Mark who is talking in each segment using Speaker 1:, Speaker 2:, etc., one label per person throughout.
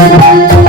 Speaker 1: Thank you.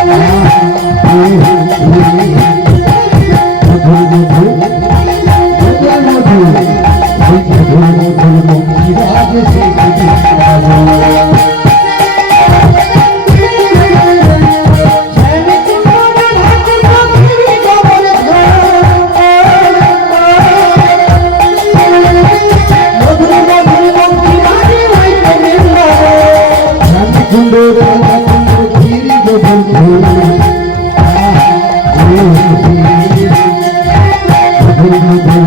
Speaker 1: ভালো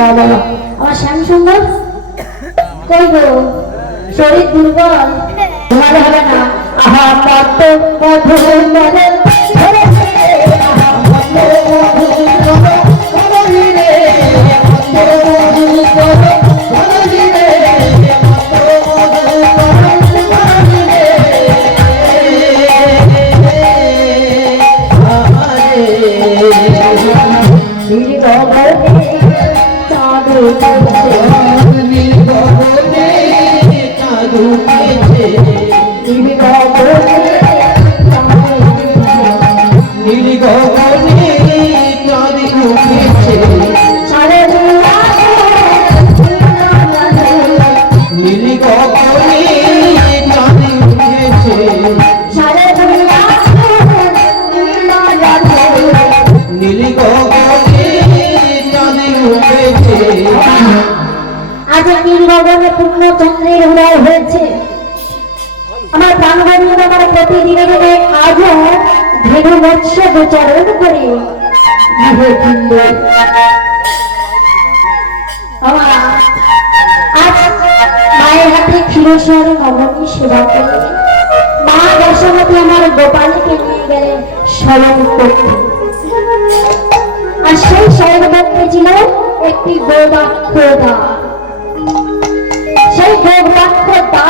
Speaker 1: তা বলো আমার শ্যাম সুন্দর? কই গো? শরীর দুর্বল? ভালো হবে না। আহা কত মধুর মনে ধরেছে, আহা মধুর আজ নীল গগনে পূর্ণ চন্দ্রের উদয় হয়েছে। আমার প্রাণবন্ধু আমার প্রতিদিনের আজও ধেনু মৎস্য গোচরণ করে। আমার হাতে করে। নিয়ে গেলেন স্মরণ করতে। আর সেই স্বর্গদত্তে ছিল একটি গোবাক্ষ দ্বার। সেই দ্বার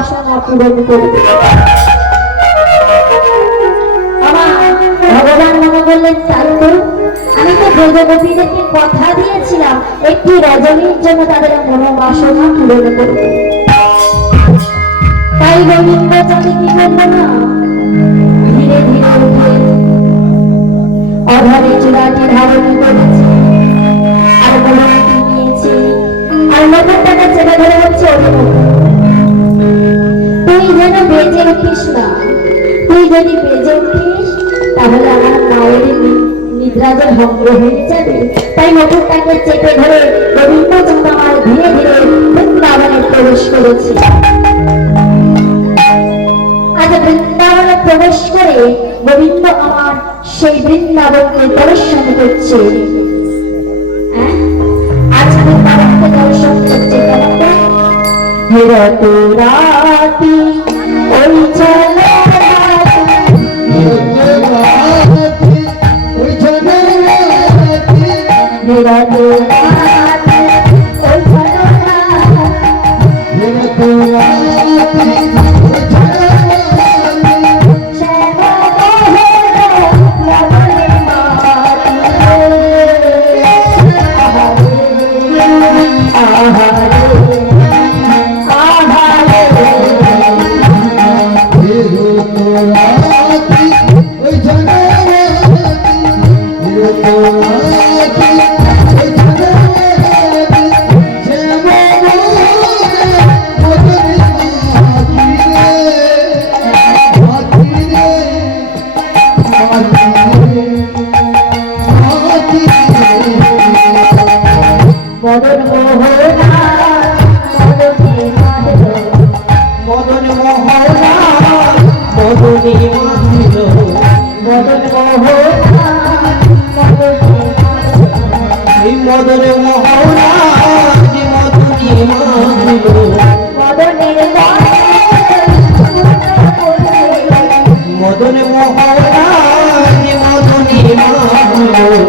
Speaker 1: মনোবাসনা পূরণ করবে ভগবান মনে করলেন তাই তো আমি তো ব্রজগোপীদেরকে কথা দিয়েছিলাম। একটি রজনীর জন্য তাদের মনোবাসনা পূরণ করবে তাই গোবিন্দ চাঁদে কি করব না? ধীরে ধীরে উঠে অধারে চূড়াটি ধারণ করেছে। আর গোলাপটি নিয়েছে। আর লোকটাকে চেপে ধরে হচ্ছে তুই যেন বেজে উঠিস না তুই যদি বেজে উঠিস, তাহলে আমার মায়ের নিদ্রা যে ভঙ্গ হয়ে যাবে তাই নতুনটাকে চেপে ধরে গোবিন্দ চন্দ্র আমার ধীরে ধীরে বৃন্দাবনে প্রবেশ করেছে আজ বৃন্দাবনে প্রবেশ করে গোবিন্দ আমার সেই বৃন্দাবনকে দর্শন করছে হ্যাঁ? আজ বৃন্দাবনকে দর্শন করছে কেমন করে?
Speaker 2: মদনে মহারাজ মাখিল
Speaker 1: মদনের
Speaker 2: মদনে মহারাজ মাখিল
Speaker 1: মদনের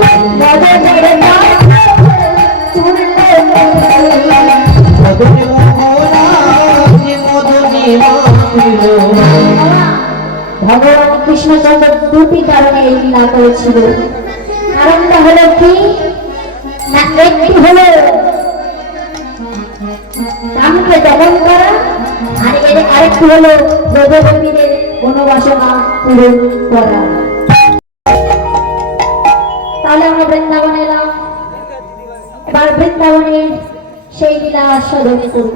Speaker 2: মদনে মহারাজ মদনে মাখিল
Speaker 1: ভগবান কৃষ্ণচন্দ্র দুটি কারণে এই লীলা করেছিল। কারণটা হলো কি? আর এর আরেকটি হলো কোনো বনবাসনা পূরণ তাহলে আমরা বৃন্দাবনে এলাম। এবার বৃন্দাবনের সেই লীলা আস্বাদন করব।